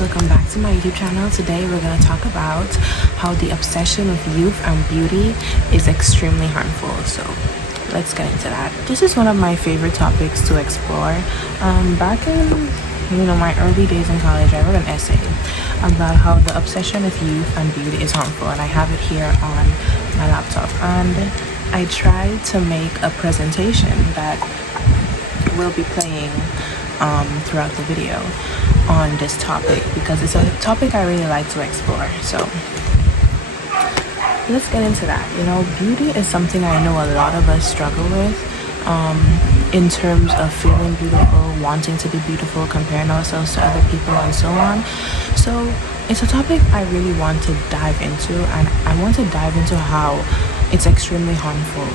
guys, welcome back to my YouTube channel. Today we're going to talk about how the obsession with youth and beauty is extremely harmful. So let's get into that. This is one of my favorite topics to explore. Back in my early days in college, I wrote an essay about how the obsession with youth and beauty is harmful, and I have it here on my laptop, and I tried to make a presentation that will be playing throughout the video on this topic because it's a topic I really like to explore. So let's get into that. Beauty is something I know a lot of us struggle with, in terms of feeling beautiful, wanting to be beautiful, comparing ourselves to other people, and so on. So it's a topic I really want to dive into, and I want to dive into how it's extremely harmful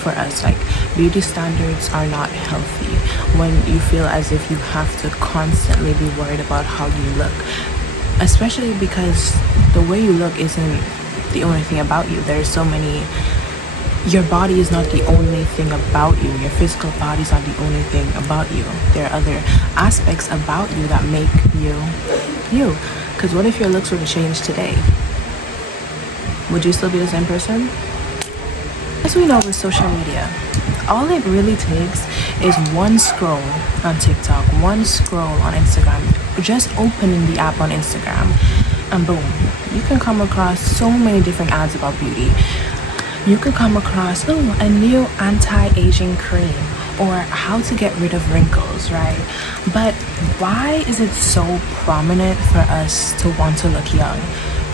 for us. Like, beauty standards are not healthy when you feel as if you have to constantly be worried about how you look, especially because the way you look isn't the only thing about you. There's so many. Your body is not the only thing about you. Your physical body is not the only thing about you. There are other aspects about you that make you you. Because what if your looks were to change today? Would you still be the same person? As we know with social media, all it really takes is one scroll on TikTok, one scroll on Instagram, just opening the app on Instagram, and boom, you can come across so many different ads about beauty. You could come across, a new anti-aging cream, or how to get rid of wrinkles, right? But why is it so prominent for us to want to look young,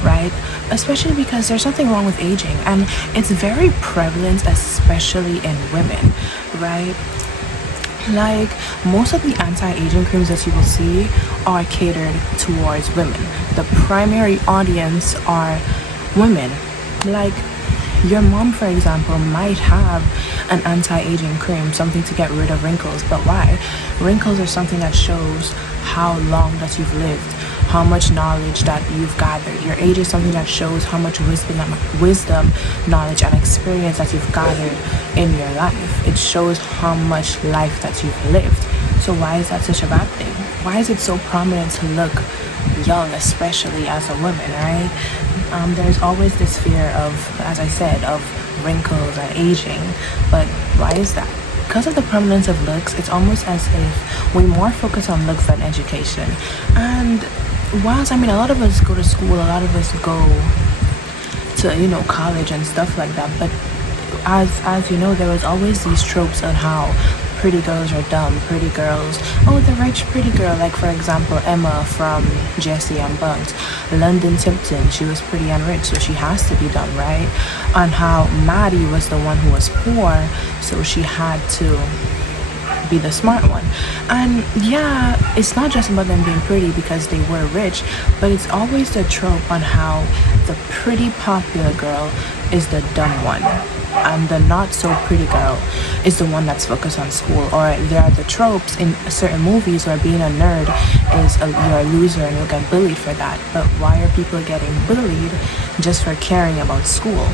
right? Especially because there's nothing wrong with aging, and it's very prevalent, especially in women, right? Like, most of the anti-aging creams that you will see are catered towards women. The primary audience are women. Like, your mom, for example, might have an anti-aging cream, something to get rid of wrinkles. But why? Wrinkles are something that shows how long that you've lived, how much knowledge that you've gathered. Your age is something that shows how much wisdom, knowledge, and experience that you've gathered in your life. It shows how much life that you've lived. So why is that such a bad thing? Why is it so prominent to look young, especially as a woman, right? There's always this fear of, as I said, of wrinkles and aging. But why is that? Because of the prominence of looks, it's almost as if we more focus on looks than education. And whilst, a lot of us go to school, a lot of us go to, college and stuff like that, but as you know, there was always these tropes on how pretty girls are dumb, pretty girls, the rich pretty girl, like for example Emma from Jessie and Bugs, London Tipton, she was pretty and rich, so she has to be dumb, right? And how Maddie was the one who was poor, so she had to be the smart one. And yeah, it's not just about them being pretty because they were rich, but it's always the trope on how the pretty popular girl is the dumb one, and the not so pretty girl is the one that's focused on school. Or there are the tropes in certain movies where being a nerd is you're a loser and you'll get bullied for that. But why are people getting bullied just for caring about school?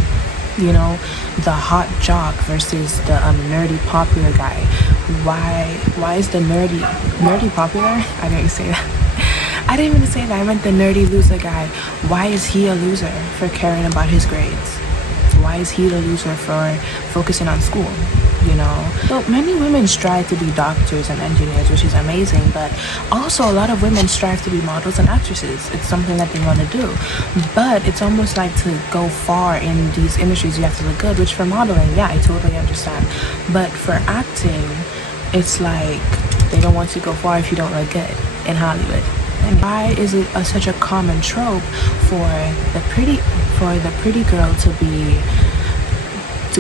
The hot jock versus the nerdy popular guy. Why is the nerdy popular? I didn't say that. I didn't even say that. I meant the nerdy loser guy. Why is he a loser for caring about his grades? Why is he the loser for focusing on school? So many women strive to be doctors and engineers, which is amazing, but also a lot of women strive to be models and actresses. It's something that they want to do, but it's almost like to go far in these industries you have to look good, which for modeling, yeah, I totally understand, but for acting, it's like they don't want to go far if you don't look good in Hollywood. And why is it such a common trope for the pretty girl to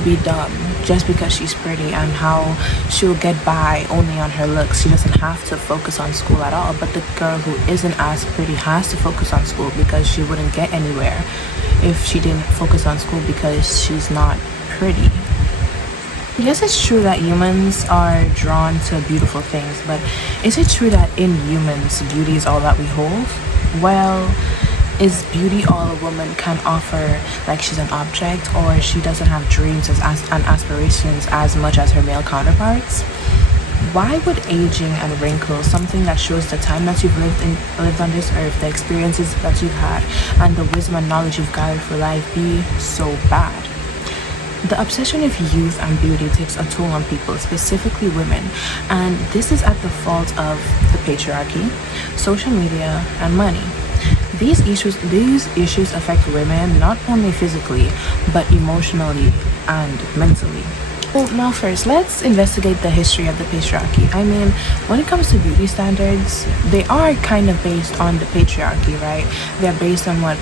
be dumb just because she's pretty, and how she'll get by only on her looks? She doesn't have to focus on school at all. But the girl who isn't as pretty has to focus on school because she wouldn't get anywhere if she didn't focus on school because she's not pretty. Yes, it's true that humans are drawn to beautiful things, but is it true that in humans, beauty is all that we hold? Well, is beauty all a woman can offer, like she's an object, or she doesn't have dreams and aspirations as much as her male counterparts? Why would aging and wrinkles, something that shows the time that you've lived on this earth, the experiences that you've had, and the wisdom and knowledge you've gathered for life, be so bad? The obsession of youth and beauty takes a toll on people, specifically women, and this is at the fault of the patriarchy, social media, and money. These issues affect women not only physically, but emotionally and mentally. Well, now first, let's investigate the history of the patriarchy. I mean, when it comes to beauty standards, they are kind of based on the patriarchy, right? They're based on what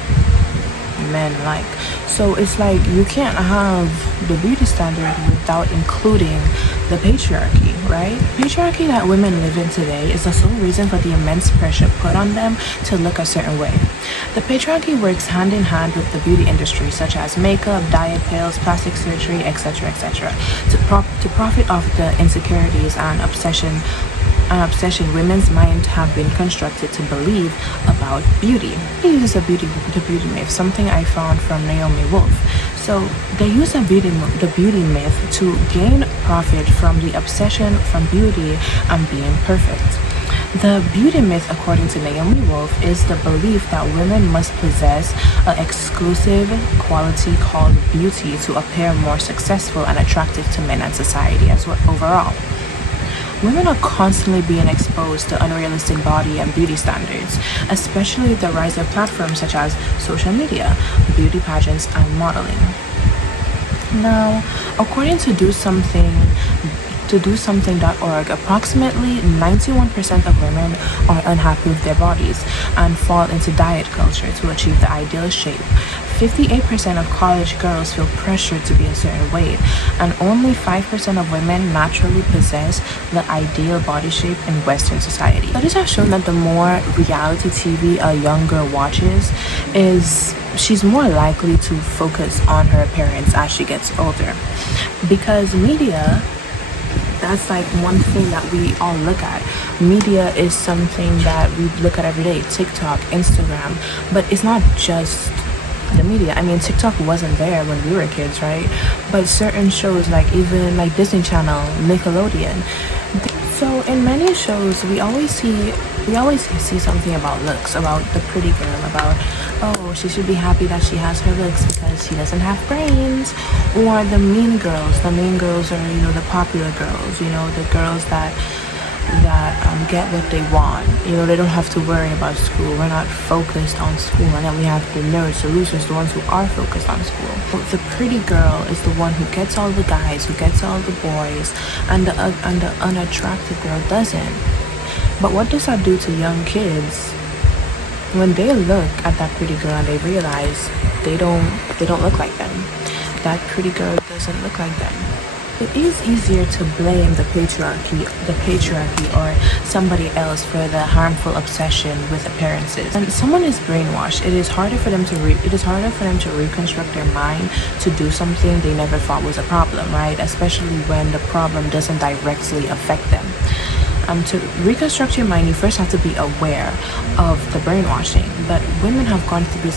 men like. So it's like you can't have the beauty standard without including the patriarchy, right? Patriarchy that women live in today is the sole reason for the immense pressure put on them to look a certain way. The patriarchy works hand in hand with the beauty industry, such as makeup, diet pills, plastic surgery, etc., to profit off the insecurities and obsession women's mind have been constructed to believe about beauty. They use the beauty myth, something I found from Naomi Wolf. So they use the beauty myth to gain profit from the obsession from beauty and being perfect. The beauty myth, according to Naomi Wolf, is the belief that women must possess an exclusive quality called beauty to appear more successful and attractive to men and society as well overall. Women are constantly being exposed to unrealistic body and beauty standards, especially the rise of platforms such as social media, beauty pageants, and modeling. Now, according to DoSomething.org, approximately 91% of women are unhappy with their bodies and fall into diet culture to achieve the ideal shape. 58% of college girls feel pressured to be a certain weight, and only 5% of women naturally possess the ideal body shape in Western society. Studies have shown that the more reality TV a young girl watches, she's more likely to focus on her appearance as she gets older. Because media, that's like one thing that we all look at. Media is something that we look at every day. TikTok, Instagram, but it's not just the media. I mean, TikTok wasn't there when we were kids, right? But certain shows, like even like Disney Channel, Nickelodeon. So in many shows, we always see something about looks, about the pretty girl, about, oh, she should be happy that she has her looks because she doesn't have brains. Or the mean girls. The mean girls are, the popular girls, the girls that get what they want. They don't have to worry about school. We're not focused on school. And then we have the nerds, the losers, the ones who are focused on school. But the pretty girl is the one who gets all the guys, who gets all the boys, and the unattractive girl doesn't. But what does that do to young kids when they look at that pretty girl and they realize they don't look like them? That pretty girl doesn't look like them. It is easier to blame the patriarchy or somebody else for the harmful obsession with appearances. When someone is brainwashed, it is harder for them to reconstruct their mind to do something they never thought was a problem, right? Especially when the problem doesn't directly affect them. To reconstruct your mind, you first have to be aware of the brainwashing. But women have gone through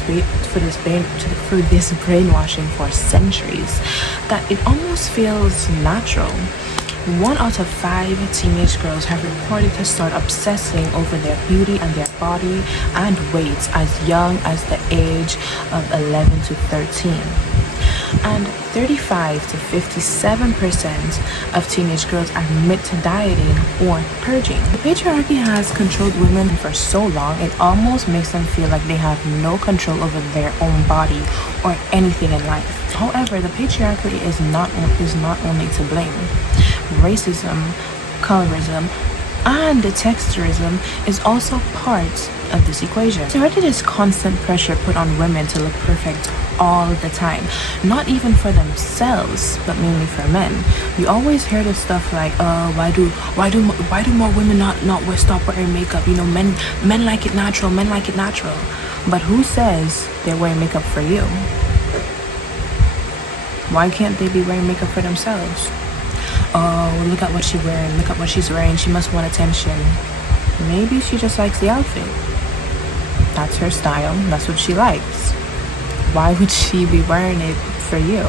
this brainwashing for centuries that it almost feels natural. 1 out of 5 teenage girls have reported to start obsessing over their beauty and their body and weight as young as the age of 11 to 13. And 35 to 57% of teenage girls admit to dieting or purging. The patriarchy has controlled women for so long, it almost makes them feel like they have no control over their own body or anything in life. However, the patriarchy is not only to blame. Racism, colorism, and texturism is also part of this equation. So already there's constant pressure put on women to look perfect all the time, not even for themselves, but mainly for men. You always hear this stuff like, why do more women not stop wearing makeup? Men like it natural, men like it natural. But who says they're wearing makeup for you? Why can't they be wearing makeup for themselves? Oh, look at what she's wearing. Look at what she's wearing. She must want attention. Maybe she just likes the outfit. That's her style. That's what she likes. Why would she be wearing it for you?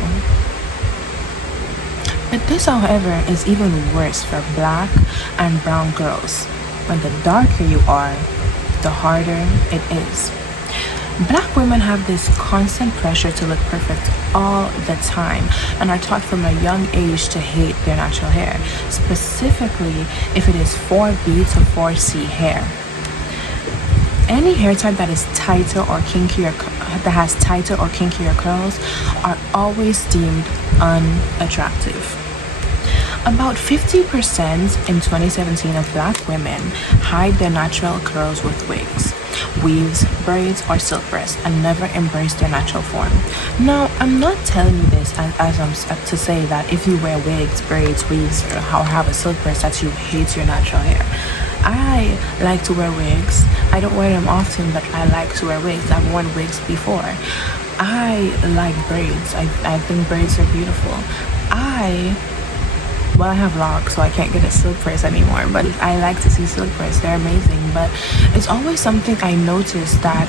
But this, however, is even worse for black and brown girls. When the darker you are, the harder it is. Black women have this constant pressure to look perfect all the time and are taught from a young age to hate their natural hair, specifically if it is 4B to 4C hair. Any hair type that is tighter or kinkier, that has tighter or kinkier curls, are always deemed unattractive. About 50% in 2017 of black women hide their natural curls with wigs, weaves, braids, or silk braids, and never embrace their natural form. Now, I'm not telling you this as I'm to say that if you wear wigs, braids, weaves, or have a silk braid that you hate your natural hair. I like to wear wigs. I don't wear them often, but I like to wear wigs. I've worn wigs before. I like braids. I think braids are beautiful. I have locks, so I can't get a silk braid anymore, but I like to see silk braids. They're amazing. But it's always something I noticed, that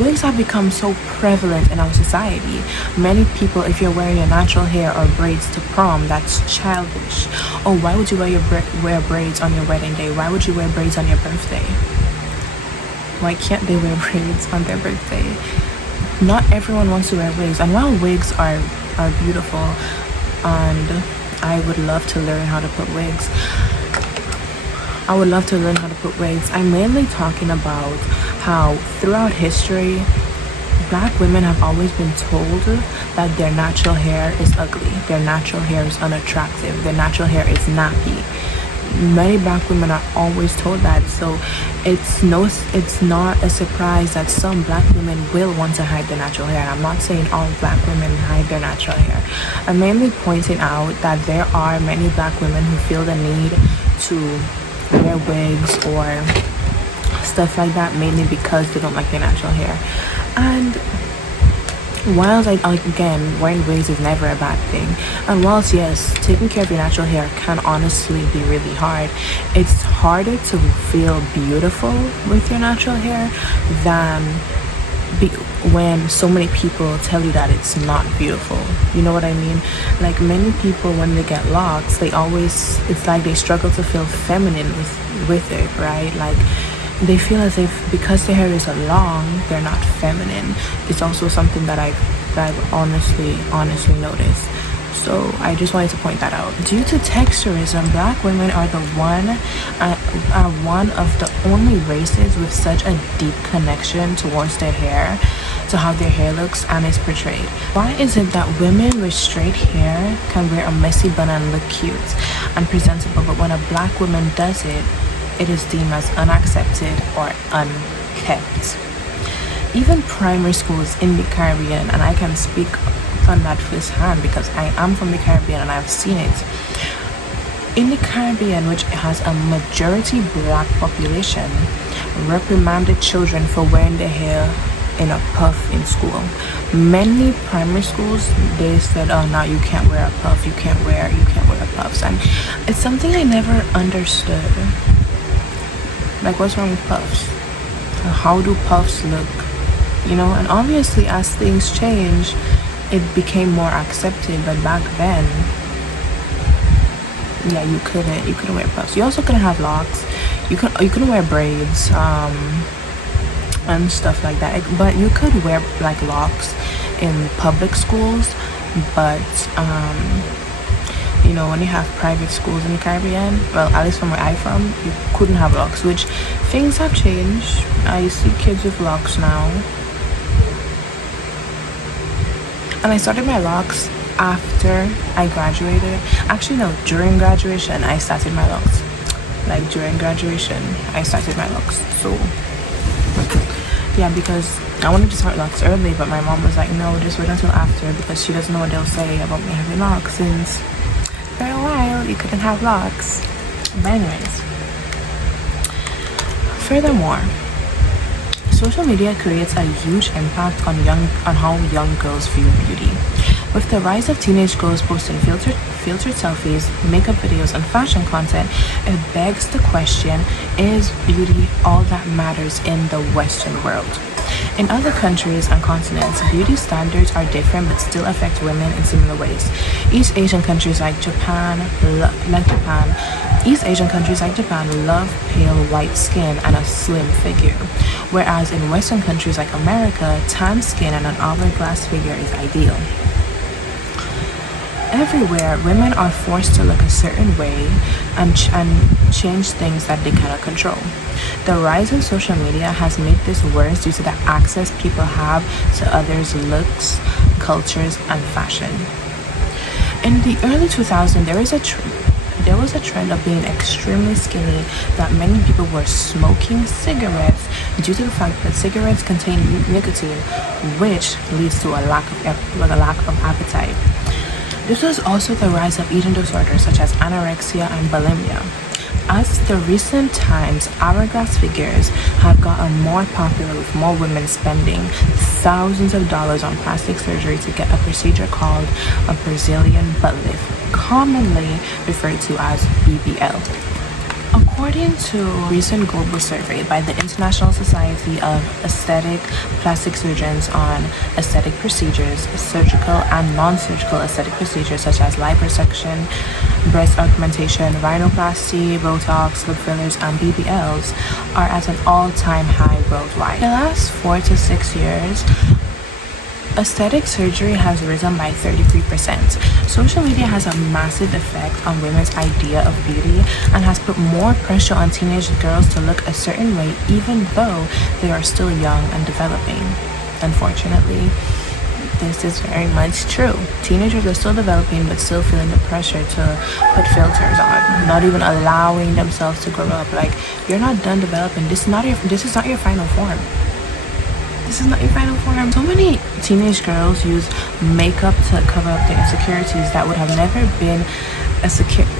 wigs have become so prevalent in our society. Many people, if you're wearing your natural hair or braids to prom, that's childish. Oh, why would you wear braids on your wedding day? Why would you wear braids on your birthday? Why can't they wear braids on their birthday? Not everyone wants to wear wigs, and while wigs are beautiful, and I would love to learn how to put wigs. I'm mainly talking about how throughout history, black women have always been told that their natural hair is ugly, their natural hair is unattractive, their natural hair is nappy. Many black women are always told that, so it's not a surprise that some black women will want to hide their natural hair. I'm not saying all black women hide their natural hair. I'm mainly pointing out that there are many black women who feel the need to wear wigs or stuff like that, mainly because they don't like their natural hair. And whilst again, wearing wigs is never a bad thing, and whilst yes, taking care of your natural hair can honestly be really hard, it's harder to feel beautiful with your natural hair than when so many people tell you that it's not beautiful. You know what I mean? Like, many people, when they get locks, it's like they struggle to feel feminine with it, right? Like, they feel as if because their hair is long, they're not feminine. It's also something that I've honestly noticed. So I just wanted to point that out. Due to texturism, black women are one of the only races with such a deep connection towards their hair, to how their hair looks and is portrayed. Why is it that women with straight hair can wear a messy bun and look cute and presentable, but when a black woman does it, it is deemed as unaccepted or unkept? Even primary schools in the Caribbean, and I can speak from that firsthand because I am from the Caribbean and I've seen it. In the Caribbean, which has a majority black population, reprimanded children for wearing their hair in a puff in school. Many primary schools, they said, oh, now you can't wear a puff, you can't wear puffs. And it's something I never understood. Like, what's wrong with puffs? How do puffs look? You know, and obviously as things change, it became more accepted, but back then, yeah, you couldn't wear puffs. You also couldn't have locks. You couldn't wear braids, and stuff like that. But you could wear like locks in public schools, but you know, when you have private schools in the Caribbean, well, at least from where I'm from, you couldn't have locks, which things have changed. I see kids with locks now. And I started my locks after I graduated. Actually, no, during graduation, I started my locks. Like, during graduation, I started my locks. So, yeah, because I wanted to start locks early, but my mom was like, no, just wait until after, because she doesn't know what they'll say about me having locks, since for a while you couldn't have locks. But anyways, furthermore, social media creates a huge impact on how young girls view beauty. With the rise of teenage girls posting filtered selfies, makeup videos, and fashion content, it begs the question, is beauty all that matters in the Western world? In other countries and continents, beauty standards are different but still affect women in similar ways. East Asian countries like Japan love pale white skin and a slim figure, whereas in Western countries like America, tan skin and an hourglass figure is ideal. Everywhere, women are forced to look a certain way and change things that they cannot control. The rise of social media has made this worse due to the access people have to others' looks, cultures, and fashion. In the early 2000s, there was a trend of being extremely skinny that many people were smoking cigarettes due to the fact that cigarettes contain nicotine, which leads to a lack of appetite. This was also the rise of eating disorders such as anorexia and bulimia. As the recent times, hourglass figures have gotten more popular, with more women spending thousands of dollars on plastic surgery to get a procedure called a Brazilian butt lift, commonly referred to as BBL. According to a recent global survey by the International Society of Aesthetic Plastic Surgeons on aesthetic procedures, surgical and non-surgical aesthetic procedures such as liposuction, breast augmentation, rhinoplasty, Botox, lip fillers, and BBLs are at an all-time high worldwide. In the last 4 to 6 years, aesthetic surgery has risen by 33%. Social media has a massive effect on women's idea of beauty and has put more pressure on teenage girls to look a certain way even though they are still young and developing. Unfortunately, this is very much true. Teenagers are still developing but still feeling the pressure to put filters on, not even allowing themselves to grow up. Like, you're not done developing. This is not your final form. This is not your final form. So many teenage girls use makeup to cover up their insecurities that would have never been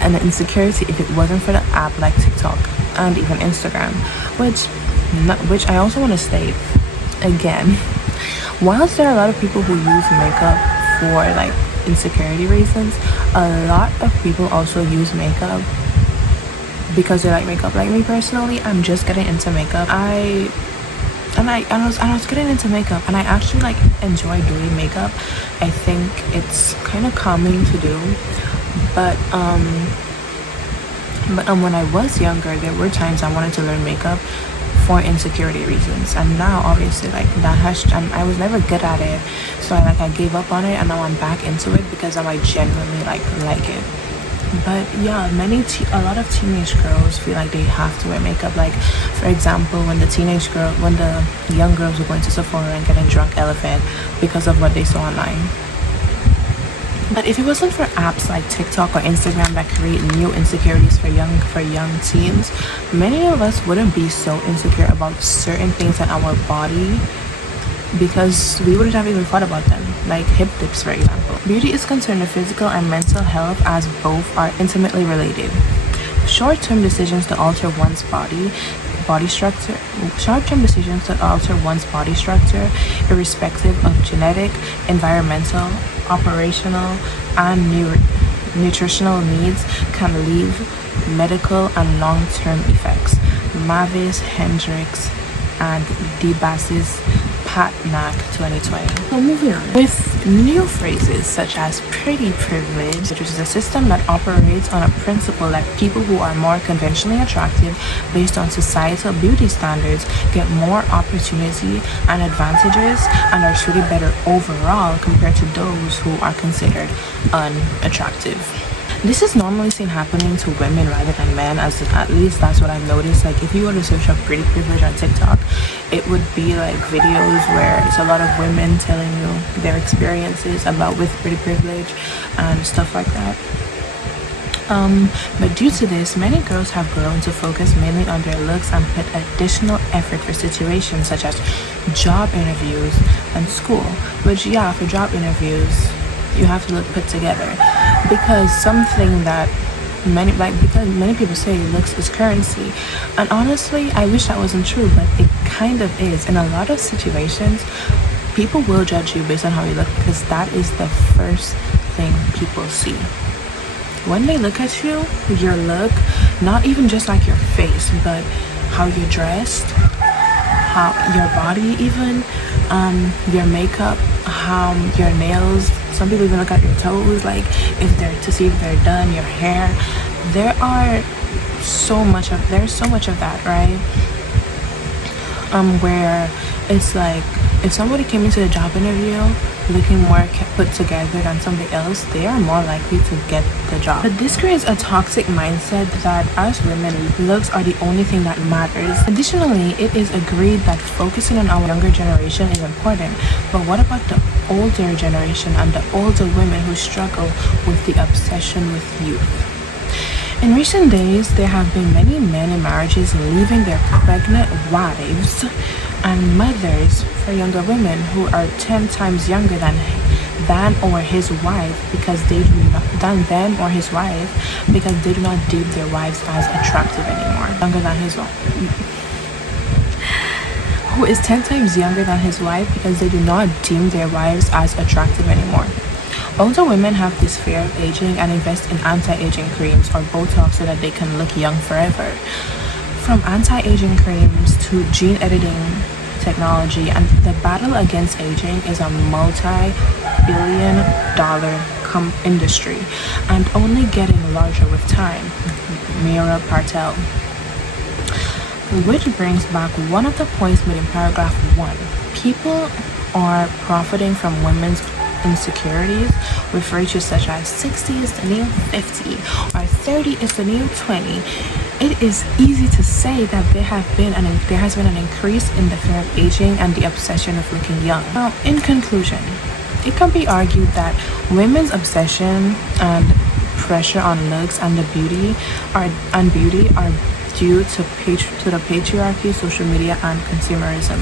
an insecurity if it wasn't for the app like TikTok and even Instagram, which I also want to state again. Whilst there are a lot of people who use makeup for like insecurity reasons, a lot of people also use makeup because they like makeup. Like me personally, I'm just getting into makeup. I was getting into makeup and I actually like enjoy doing makeup. I think it's kind of calming to do, but when I was younger, there were times I wanted to learn makeup for insecurity reasons, and now obviously like that has I was never good at it, so I gave up on it, and now I'm back into it because I genuinely like it. But yeah, a lot of teenage girls feel like they have to wear makeup. Like, for example, when the young girls were going to Sephora and getting drunk elephant because of what they saw online. But if it wasn't for apps like TikTok or Instagram that create new insecurities for young teens, many of us wouldn't be so insecure about certain things in our body because we wouldn't have even thought about them, like hip dips, for example. Beauty is concerned with physical and mental health, as both are intimately related. Short-term decisions to alter one's body structure, irrespective of genetic, environmental, operational, and nutritional needs, can leave medical and long-term effects. Mavis Hendricks and DeBassis Patnack 2020. So moving on. With new phrases such as pretty privilege, which is a system that operates on a principle that people who are more conventionally attractive based on societal beauty standards get more opportunity and advantages and are treated better overall compared to those who are considered unattractive. This is normally seen happening to women rather than men, as at least that's what I've noticed. Like, if you were to search up pretty privilege on TikTok, it would be like videos where it's a lot of women telling you their experiences with pretty privilege and stuff like that. But due to this, many girls have grown to focus mainly on their looks and put additional effort for situations such as job interviews and school. Which, yeah, for job interviews, you have to look put together, because many people say looks is currency, and honestly I wish that wasn't true, but it kind of is. In a lot of situations, people will judge you based on how you look, because that is the first thing people see when they look at you. Your look, not even just like your face, but how you're dressed, how your body, even your makeup, your nails. Some people even look at your toes, like if they're to see if they're done. Your hair. There's so much of that, right? Where it's like if somebody came into the job interview looking more put together than somebody else, they are more likely to get the job. But this creates a toxic mindset that as women, looks are the only thing that matters. Additionally, it is agreed that focusing on our younger generation is important, but what about the older generation and the older women who struggle with the obsession with youth? In recent days, there have been many men in marriages leaving their pregnant wives and mothers for younger women who are 10 times younger than or his wife because they do not than them or his wife because they do not deem their wives as attractive anymore. Younger than his wife. Who is 10 times younger than his wife because they do not deem their wives as attractive anymore. Older women have this fear of aging and invest in anti-aging creams or Botox so that they can look young forever. From anti-aging creams to gene editing technology, and the battle against aging is a multi-billion-dollar industry and only getting larger with time. Mira Patel. Which brings back one of the points made in paragraph 1. People are profiting from women's insecurities with ratios such as 60 is the new 50 or 30 is the new 20. It is easy to say that there has been an increase in the fear of aging and the obsession of looking young. Now, in conclusion, it can be argued that women's obsession and pressure on looks and beauty are due to the patriarchy, social media, and consumerism.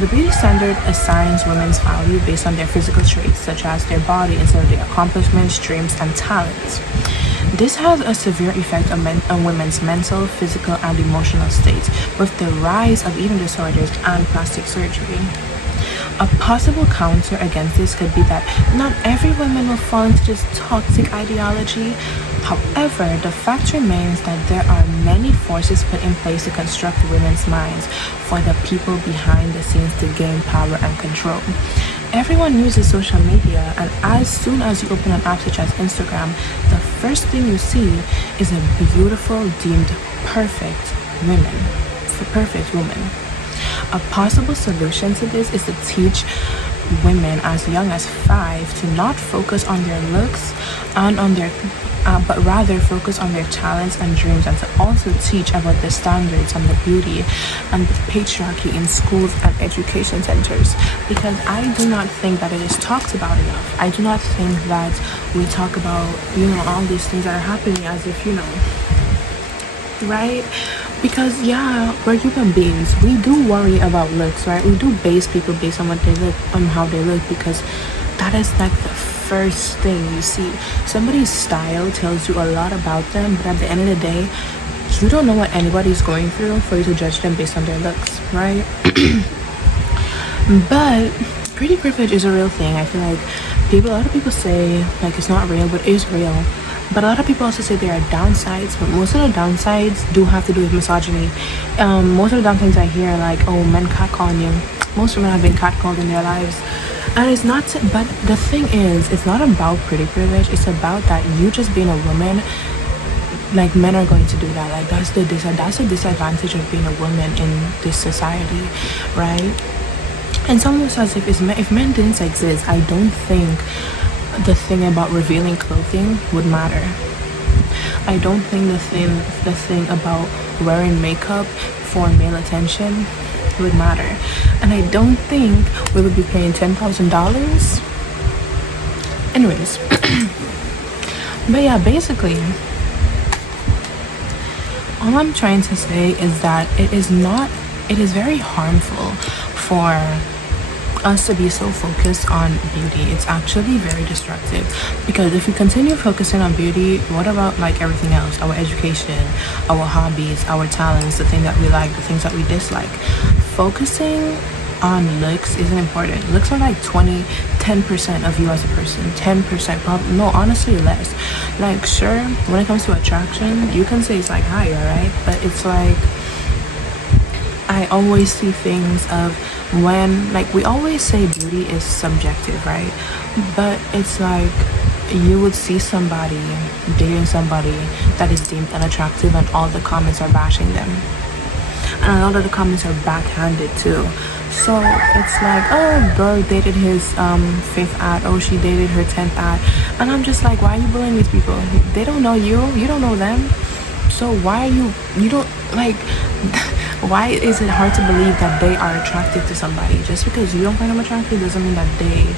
The beauty standard assigns women's value based on their physical traits, such as their body, instead of their accomplishments, dreams, and talents. This has a severe effect on women's mental, physical, and emotional states, with the rise of eating disorders and plastic surgery. A possible counter against this could be that not every woman will fall into this toxic ideology. However, the fact remains that there are many forces put in place to construct women's minds for the people behind the scenes to gain power and control. Everyone uses social media, and as soon as you open an app such as Instagram, the first thing you see is a beautiful, deemed perfect woman. A possible solution to this is to teach women as young as 5 to not focus on their looks and on their but rather focus on their talents and dreams, and to also teach about the standards and the beauty and the patriarchy in schools and education centers, because I do not think that it is talked about enough. I do not think that we talk about all these things that are happening as if right? Because we're human beings. We do worry about looks, right? We do base people based on what they look, on how they look, because that is like the first thing you see. Somebody's style tells you a lot about them, but at the end of the day, you don't know what anybody's going through for you to judge them based on their looks, right? But pretty privilege is a real thing. I feel like a lot of people say like it's not real, but it is real. But a lot of people also say there are downsides, but most of the downsides do have to do with misogyny. Most of the downsides I hear are like, oh, men catcalling you. Most women have been catcalled in their lives. And it's not, but the thing is, it's not about pretty privilege. It's about that you just being a woman, like men are going to do that. Like that's the disadvantage of being a woman in this society, right? And it's almost as if if men didn't exist, I don't think the thing about revealing clothing would matter. I don't think the thing about wearing makeup for male attention would matter. And I don't think we would be paying $10,000. Anyways. But yeah, basically all I'm trying to say is that it is very harmful for us to be so focused on beauty. It's actually very destructive, because if we continue focusing on beauty, what about like everything else? Our education, our hobbies, our talents, the thing that we like, the things that we dislike. Focusing on looks isn't important. Looks are like 10% of you as a person. 10%, probably, no, honestly less. Like sure, when it comes to attraction, you can say it's like higher, right? But it's like I always see things of when, like, we always say beauty is subjective, right? But it's like you would see somebody dating somebody that is deemed unattractive, and all the comments are bashing them, and a lot of the comments are backhanded too. So it's like, oh, bro dated his fifth ad, oh, she dated her 10th ad, and I'm just like, why are you bullying these people? They don't know you, you don't know them. So why are you don't like why is it hard to believe that they are attracted to somebody? Just because you don't find them attractive doesn't mean that they,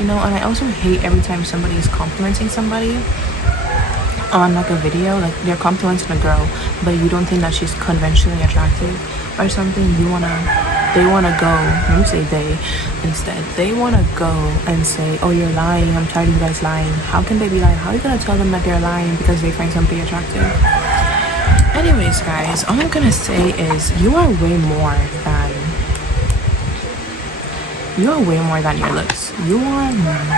you know. And I also hate every time somebody is complimenting somebody on like a video, like they're complimenting a girl, but you don't think that she's conventionally attractive or something. They wanna go, let me say they instead, they wanna go and say, oh, you're lying, I'm tired of you guys lying. How can they be lying? How are you gonna tell them that they're lying because they find somebody attractive? Anyways, guys, all I'm gonna say is you are way more than your looks. You are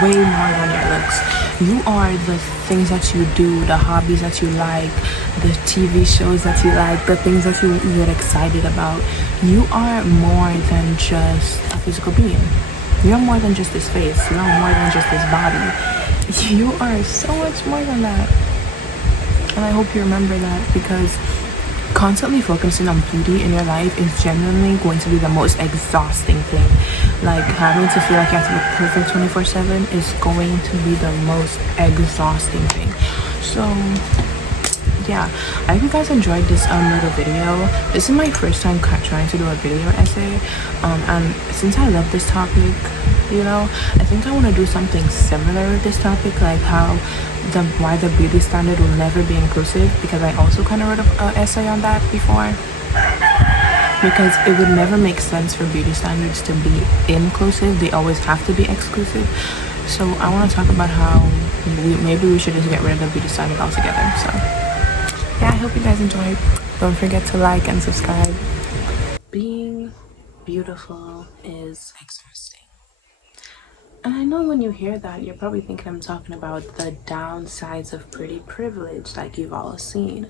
way more than your looks. You are the things that you do, the hobbies that you like, the TV shows that you like, the things that you get excited about. You are more than just a physical being. You're more than just this face. You're more than just this body. You are so much more than that. And I hope you remember that, because constantly focusing on beauty in your life is genuinely going to be the most exhausting thing. Like, having to feel like you have to look perfect 24/7 is going to be the most exhausting thing. So yeah, I hope you guys enjoyed this little video. This is my first time trying to do a video essay, and since I love this topic, you know, I think I want to do something similar with this topic, like how why the beauty standard will never be inclusive, because I also kind of wrote an essay on that before, because it would never make sense for beauty standards to be inclusive. They always have to be exclusive. So I want to talk about how maybe we should just get rid of the beauty standard altogether. So yeah, I hope you guys enjoyed. Don't forget to like and subscribe. Being beautiful is exhausting. And I know when you hear that, you're probably thinking I'm talking about the downsides of pretty privilege, like you've all seen.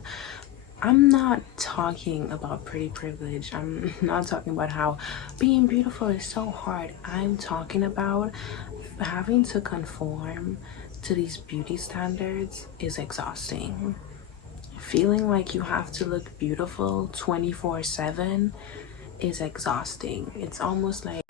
I'm not talking about pretty privilege. I'm not talking about how being beautiful is so hard. I'm talking about having to conform to these beauty standards is exhausting. Feeling like you have to look beautiful 24/7 is exhausting. It's almost like